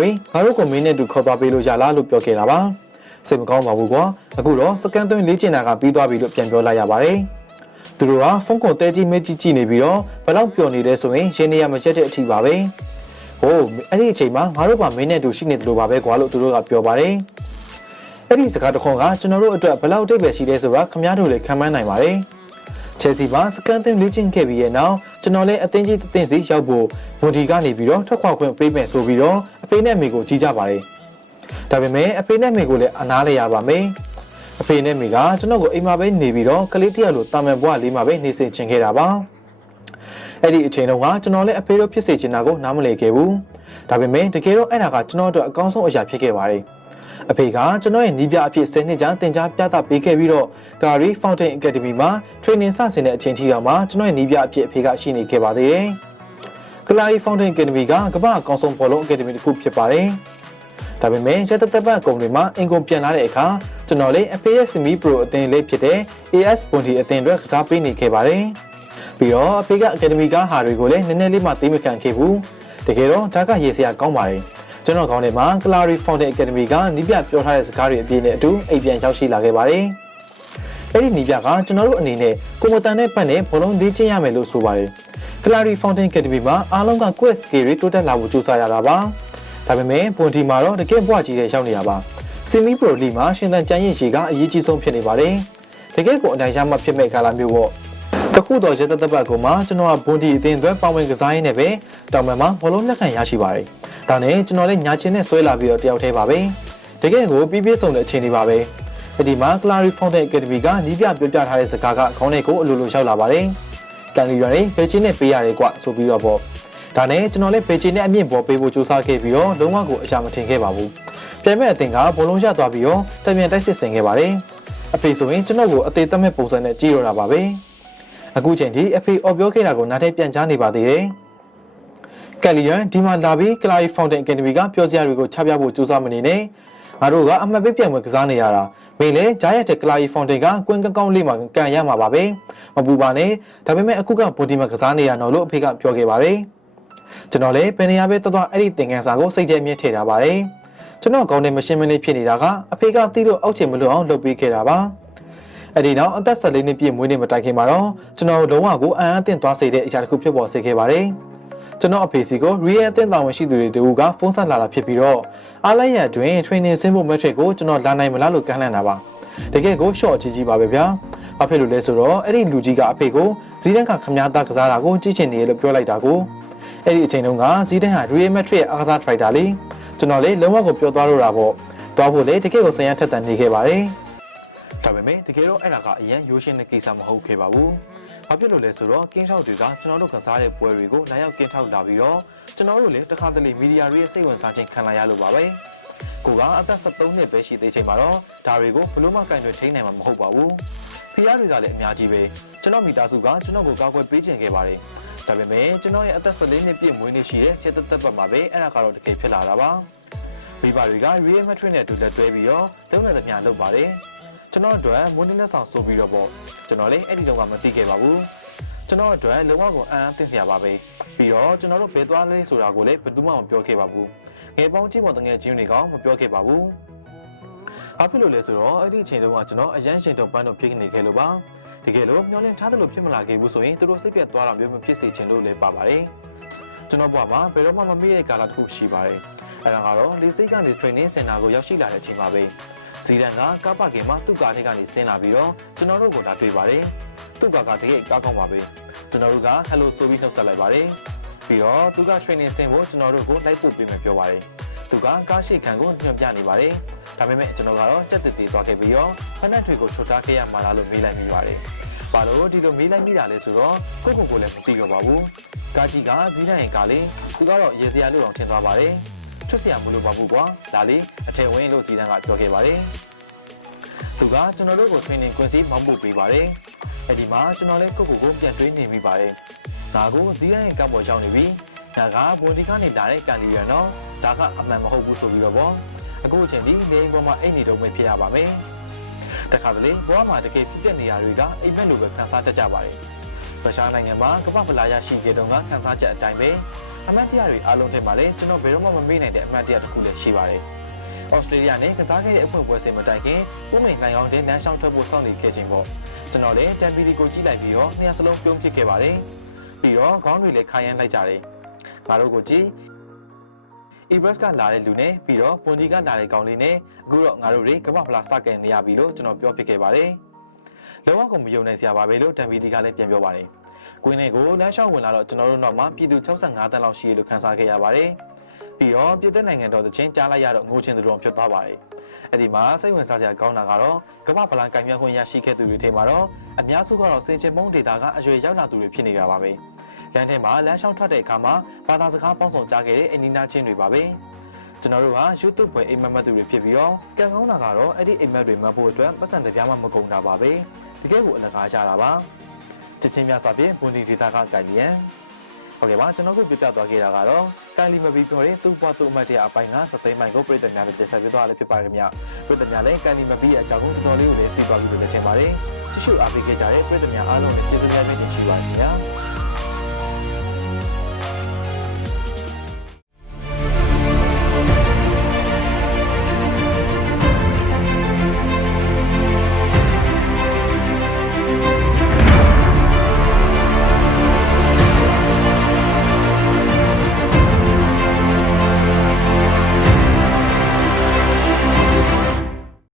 ရီငါတို့ကိုမင်းနဲ့တူခေါ်သွားပေးလို့ရလားလို့ပြောခဲ့တာပါစိတ်မကောင်းပါဘူးကွာအခုတော့စကန်သွင်းလေ့ကျင့်တာကပြီးသွားပြီလို့ပြန်ပြောလိုက်ရပါတယ်သူတို့ကဖုန်းကိုတဲကြီးမဲကြီးကြည့်နေပြီးတော့ဘလောက်ပျော်နေလဲဆိုရင်ရင်းနေရမချက်တဲ့အထိပါပဲဟိုအဲ့ဒီအချိန်မှာငါတို့ကမင်းနဲ့တူရှိနေတယ်လို့ပါပဲကွာလို့သူတို့ကပြောပါတယ်အဲ့ဒီစကားတစ်ခွန်းကကျွန်တော်တို့အတွက်ဘလောက်အထိပဲရှိလဲဆိုတာခင်ဗျားတို့လည်းခံမှန်းနိုင်ပါတယ်ချယ်ဆီမှာစကန်သွင်းလေ့ကျင့်ခဲ့ပြီးရဲ့နောက်ကျွန်တော်လည်းအသင်းကြီးအသင်းစီရောက်ဖို့ဝန်ဒီကနေပြီးတော့ထွက်ခွာခွင့်ပေးမယ်ဆိုပြီးတော့အဖေနဲ့အမေကိုကြီးကြပါတယ်ဒါပေမဲ့အဖေနဲ့အမေကိုလည်းအနားလဲရပါမယ်အဖေနဲ့အမေကကျွန်တော်ကိုအိမ်မှာပဲနေပြီးတော့ကလေးတယောက်လိုတာမန်ဘွားလေးမှာပဲနေစေချင်ခဲ့တာပါအဲ့ဒီအချိန်တုန်းကကျွန်တော်လည်းအဖေတို့ဖြစ်စေချင်တာကိုနားမလည်ခဲ့ဘူးဒါပေမဲ့တကယ်တော့အဲ့ဒါကကျွန်တော်တို့အကောင်းဆုံးအရာဖြစ်ခဲ့ပါတယ်အဖေကကျွန်တော်ရဲ့နီးပြအဖြစ်10နှစ်ကြာသင်ကြားပြသပေးခဲ့ပြီးတော့ Gary Fountain Academy မှာ training စဆင်တဲ့အချိန်ထိတောင်မှကျွန်တော်ရဲ့နီးပြအဖြစ်အဖေကရှိနေခဲ့ပါသေးတယ်Gary Fountain Academy ကကမ္ဘာအကောင်းဆုံးဘောလုံး Academy တစ်ခုဖြစ်ပါတယ်ဒါပေမဲ့ရက်သက်ပတ်အကုန်တွေမှာအင်ကွန်ပြန်လာတဲ့အခါကျွန်တော်လေးအဖေရဲ့ Semi Pro အသင်းလေးဖြစ်တဲ့ AS Bondi အသင်းအတွက်ကစားပေးနေခဲ့ပါတယ်ပြီးတော့အဖေက Academy ကဟာတွေကိုလည်းနည်းနည်းလေးမှသိမခံခဲ့ဘူးတကယ်တော့ဒါကရေးစရာကောင်းပါတယ်ကျွန်တော်ခေါင်းထဲမှာ Gary Fountain Academy ကနီးပြပြောထားတဲ့စကားတွေအပြည့်နဲ့အတူအိမ်ပြန်ရောက်ရှိလာခဲ့ပါတယ်အဲ့ဒီနီးပြကကျွန်တော်တို့အနေနဲ့ကိုမတန်တဲ့ပတ်နဲ့ဘောလုံးလေ့ကျင့်ရမယ်လို့ဆိုပါတယ်Gary Fountain Academy မှာအားလုံးက quest skill တွေတိုးတက်လာဖို့ကြိုးစားရတာပါဒါပေမဲ့ဘွန်ဒီမှာတော့တကယ်ဘွားကြီးတဲ့ရောက်နေတာပါ Semi Pro League မှာရှင်သန်ကြံ့ရည်ရှိကအရေးကြီးဆုံးဖြစ်နေပါတယ်တကယ်ကိုအနိုင်ရမှဖြစ်မဲ့ကာလမျိုးပေါ့တခုတော့ရက်သက်ပတ်ကိုမှကျွန်တော်ကဘွန်ဒီအသင်းအတွက်ပါဝင်ကစားရင်းနဲ့ပဲတောင်ပံမှာဘောလုံးလက်ခံရရှိပါတယ်ဒါနဲ့ကျွန်တော်လည်းညာချင်းနဲ့ဆွဲလာပြီးတော့တယောက်တည်းပါပဲတကယ်ကိုပြည့်စုံတဲ့အခြေအနေပါပဲဒီမှာ Gary Fountain Academy ကနီးပြပြောပြထားတဲ့စကားကခေါင်းထဲကိုအလိုလိုရောက်လာပါတယ်ကန်လီရန်လေးဘေချင်းနဲ့ပေးရတယ်ကွဆိုပြီးတော့ပေါ့ဒါနဲ့ကျွန်တော်လည်းဘေချင်းနဲ့အမြင့်ပေါ်ပေးဖို့ကြိုးစားခဲ့ပြီးတော့လုံးဝကိုအရှာမထင်ခဲ့ပါဘူးပြန်မဲ့အသင်ကဘောလုံးရသွားပြီးတော့တပြန်တိုက်စစ်ဆင်ခဲ့ပါတယ်အဖေဆိုရင်ကျွန်တော်ကိုအသေးသက်မဲ့ပုံစံနဲ့ကြည့်ရတာပါပဲအခုချိန်ထိအဖေအော်ပြောခဲ့တာကိုနားထဲပြန်ကြားနေပါသေးတယ်ကယ်လီရန်ဒီမှာလာပြီး Gary Fountain Academy ကပြောစရာတွေကိုချပြဖို့ကြိုးစားမနေနဲ့ငါတို့ကအမှတ်ပေးပြန်ဝင်ကစားနေရတာမင်းလည်းဂျားရက်တဲ့ Gary Fountain ကကွင်းကောင်းလေးမှာကန်ရမှာပါပဲမပူပါနဲ့ဒါပေမဲ့အခုကဘော်ဒီမှာကစားနေရတော့လို့အဖေကပြောခဲ့ပါတယ်ကျွန်တော်လည်းဘယ်နေရာပဲသွားအဲ့ဒီသင်ခန်းစာကိုစိတ်ထဲမြင့်ထည့်ထားပါတယ်ကျွန်တော်ကောင်းတဲ့မရှင်းမလင်းဖြစ်နေတာကအဖေကသိလို့အောက်ချင်မလို့အောင်လုပ်ပေးခဲ့တာပါအဲ့ဒီနောက်အသက်14နှစ်ပြည့်မွေးနေ့မတိုင်ခင်မှာတော့ကျွန်တော်လုံးဝကိုအံ့အားသင့်သွားစေတဲ့အရာတစ်ခုဖြစ်ပေါ်စေခဲ့ပါတယ်ကျွန်တော်အဖေစီကို Real အသင်းတာဝန်ရှိသူတွေတူကဖုန်းဆက်လာတာဖြစ်ပြီးတော့အားလိုက်ရအတွင်း training ဆင်းဖို့ metric ကိုကျွန်တော်လာနိုင်မလားလို့ကန့်လန့်တာပါတကယ်ကို short ကြီးပါပဲဗျာဘာဖြစ်လို့လဲဆိုတော့အဲ့ဒီလူကြီးကအဖေကိုဇီးတန်းကခမားသားကစားတာကိုကြည့်ချင်နေလို့ပြောလိုက်တာကိုအဲ့ဒီအချိန်တုန်းကဇီးတန်းဟာ Real Madrid ရဲ့အားကစား trader လေးကျွန်တော်လေးလုံးဝကိုပြောသွားလို့တာပေါ့သွားဖို့လေတကယ်ကိုစံရထက်တန်နေခဲ့ပါတယ်ဒါပေမဲ့တကယ်တော့အဲ့ဒါကအရင်ရိုးရှင်းတဲ့ကိစ္စမဟုတ်ခဲ့ပါဘူးဘာဖြစ်လို့လဲဆိုတော့ကင်းထောက်တွေကကျွန်တော်တို့ကစားတဲ့ပွဲတွေကိုလာရောက်ကင်းထောက်လာပြီးတော့ကျွန်တော်တို့လည်းတခါတလေမီဒီယာတွေရဲ့စိတ်ဝင်စားခြင်းခံလာရလို့ပါပဲကိုကအသက်73နှစ်ပဲရှိသေးချိန်မှာတော့ဒါတွေကိုဘလို့မှကင်တွေထိန်းနိုင်မှာမဟုတ်ပါဘူးဖီးယားတွေကလည်းအများကြီးပဲကျွန်တော်မိသားစုကကျွန်တော်ကိုကာကွယ်ပေးခြင်းခဲ့ပါတယ်ဒါပေမဲ့ကျွန်တော်ရဲ့အသက်14နှစ်ပြည့်မွေးနေ့ရှိတဲ့ချက်သက်ပတ်မှာပဲအဲ့ဒါကတော့တကယ်ဖြစ်လာတာပါမိဘတွေက Real Madrid နဲ့အတူလက်တွဲပြီးတော့တုံးတဲ့သမျှလုပ်ပါတယ်ကျွန်တော်တို့မွေးနေ့လက်ဆောင်ဆိုပြီးတော့ပေါ့ကျွန်တော်လည်းအဲ့ဒီတော့ကမသိခဲ့ပါဘူးကျွန်တော်အတွက်လုံးဝကိုအံ့အားသင့်စရာပါပဲပြီးတော့ကျွန်တော်တို့ဘယ်သွားလဲဆိုတာကိုလည်းဘယ်သူမှမပြောခဲ့ပါဘူးငယ်ပေါင်းကြီးပေါ်တငယ်ချင်းတွေကမပြောခဲ့ပါဘူးဘာဖြစ်လို့လဲဆိုတော့အဲ့ဒီအချိန်တုန်းကကျွန်တော်အရန်ရှင်တုံပန်းတော့ဖြစ်နေခဲ့လို့ပါတကယ်လို့မျောလင်းထားတယ်လို့ဖြစ်မလာခဲ့ဘူးဆိုရင်သူတို့စိတ်ပြတ်သွားတာမျိုးမဖြစ်စေချင်လို့လည်းပါပါတယ်ကျွန်တော်ဘဝမှာဘယ်တော့မှမမေ့တဲ့ကာလတစ်ခုရှိပါတယ်အဲ့ဒါကတော့လေစိတ်ကနေ training center ကိုရောက်ရှိလာတဲ့အချိန်မှာပဲဇီဒန်ကကားပါကင်မှာသူ့ကားလေးကနေဆင်းလာပြီးတော့ကျွန်တော်တို့ကိုဒါတွေ့ပါတယ်သူ့ကားကတကယ်ကားကောင်းပါပဲကျွန်တော်တို့က hello ဆိုပြီးနှုတ်ဆက်လိုက်ပါတယ်ပြီးတော့သူက training ဆင်းဖို့ကျွန်တော်တို့ကိုလိုက်ပို့ပေးမယ်ပြောပါတယ်သူကကားရှိခံကိုညွှန်ပြနေပါတယ်ဒါပေမဲ့ကျွန်တော်ကတော့စက်တည်တည်သွားခဲ့ပြီးတော့ဖက်နက်တွေကိုချိုထားခဲ့ရမှာလားလို့မေးလိုက်မိပါတယ်ဘာလို့ဒီလိုမေးလိုက်မိတာလဲဆိုတော့ကိုလည်းမသိတော့ပါဘူးကားကြီးကဇီဒန်ရဲ့ကားလေးသူကတော့ရေစရာလို့အောင်ထင်သွားပါတယ်ချွတ်စရာမလိုပါဘူးကွာဒါလေးအထက်ဝင်းလို့ဇီဒန်ကပြောခဲ့ပါတယ်သူကကျွန်တော်တို့ကို training ကွင်းစီမောင်းပို့ပေးပါတယ်အဲ့ဒီမှာကျွန်တော်လည်းကိုပြန်တွေးနေမိပါတယ်ဒါကိုဇီဒန်ရဲ့ကပ်ပေါ်ရောက်နေပြီဒါကဘွန်ဒီကနေလာတဲ့ကန်လီရန်တော့ဒါကအမှန်မဟုတ်ဘူးဆိုပြီးတော့ပေါ့အခုအချိန်ဒီနေအိမ်ပေါ်မှာအိတ်နေတော့မှဖြစ်ရပါမယ်တခါတလေဘဝမှာတကယ်ဖြစ်တဲ့နေရာတွေကအိမ်မက်လိုပဲခန်းစားတတ်ကြပါတယ်ရုရှားနိုင်ငံမှာကမ္ဘာ့ဖလားရရှိခဲ့တော့ကခန်းစားချက်အတိုင်းပဲ အမှတ်တရတွေအားလုံးထဲမှာလည်းကျွန်တော်ဘယ်တော့မှမမေ့နိုင်တဲ့အမှတ်တရတစ်ခုလည်းရှိပါတယ်။ဩစတြေးလျနဲ့ကစားခဲ့တဲ့အဖွင့်ပွဲစဉ်မတိုင်ခင်ဥမိန်နိုင်အောင်တဲ့လမ်းရှောင်းထွက်ဖို့စောင့်နေခဲ့ခြင်းပေါ့။ကျွန်တော်လည်းတမ်ပီလီကိုကြည့်လိုက်ပြီးတော့နှစ်စလုံးပြုံးဖြစ်ခဲ့ပါတယ်။ပြီးတော့ခေါင်းတွေလည်းခိုင်ရမ်းလိုက်ကြတယ်။ငါတို့ကိုကြည့်Ibras ကလာတဲ့လူနဲ့ပြီးတော့ပွန်ဒီကလာတဲ့ကောင်လေးနဲ့အခုတော့ငါတို့တွေကမ္ဘာဖလားစကန်နေရပြီလို့ကျွန်တော်ပြောဖြစ်ခဲ့ပါတယ်။လုံးဝကိုမယုံနိုင်စရာပါပဲလို့တမ်ပီလီကလည်းပြန်ပြောပါတယ်။ကွင်းလေးကိုလမ်းလျှောက်ဝင်လာတော့ကျွန်တော်တို့နောက်မှာပြည်သူ65တန်းလောက်ရှိလို့ခန်းစားခဲ့ရပါတယ်။ပြီးတော့ပြည်သက်နိုင်ငံတော်သချင်းကြားလိုက်ရတော့ငိုချင်သူတော်ဖြစ်သွားပါတယ်။အဲ့ဒီမှာစိတ်ဝင်စားစရာကောင်းတာကတော့ကမ္ဘာဖလားကံမြခွင့်ရရှိခဲ့သူတွေထဲမှာတော့အများစုကတော့စင်ချင်မုံဒေတာကအရွယ်ရောက်လာသူတွေဖြစ်နေတာပါပဲ။လမ်းထဲမှာလမ်းလျှောက်ထွက်တဲ့အခါမှာဘာသာစကားပေါင်းစုံကြားခဲ့တဲ့အနီးနားချင်းတွေပါပဲ။ကျွန်တော်တို့က YouTube ပွဲအိမ်မက်မက်သူတွေဖြစ်ပြီးတော့ကံကောင်းတာကတော့အဲ့ဒီအိမ်မက်တွေမှတ်ဖို့အတွက်ပတ်စံတပြားမှမကုန်တာပါပဲ။တကယ်ကိုအလကားကြတာပါ။ချက်ချင်းများစွာဖြင့်ပွန်ဒီဒေတာကကြိုင်လျံဟုတ်ကဲ့ပါကျွန်တော်တို့ပြပြသွားခဲ့တာကတော့ကန်လီမဘီပြောတဲ့သူ့ဘွားသူ့အမတ်တရားအပိုင်းကစသိမ်းမိုင်ကိုပြည်သက်များနဲ့တင်ဆက်ပေးသွားလည်းဖြစ်ပါခင်ဗျ။ပြည်သက်များလည်းကန်လီမဘီရဲ့အကြောင်းကိုတော်တော်လေးကိုလည်းသိသွားပြီလို့ထင်ပါတယ်။တချို့အားပေးခဲ့ကြတဲ့ပြည်သက်များအားလုံးနဲ့ကျေးဇူးများတင်ရှိပါခင်ဗျာ။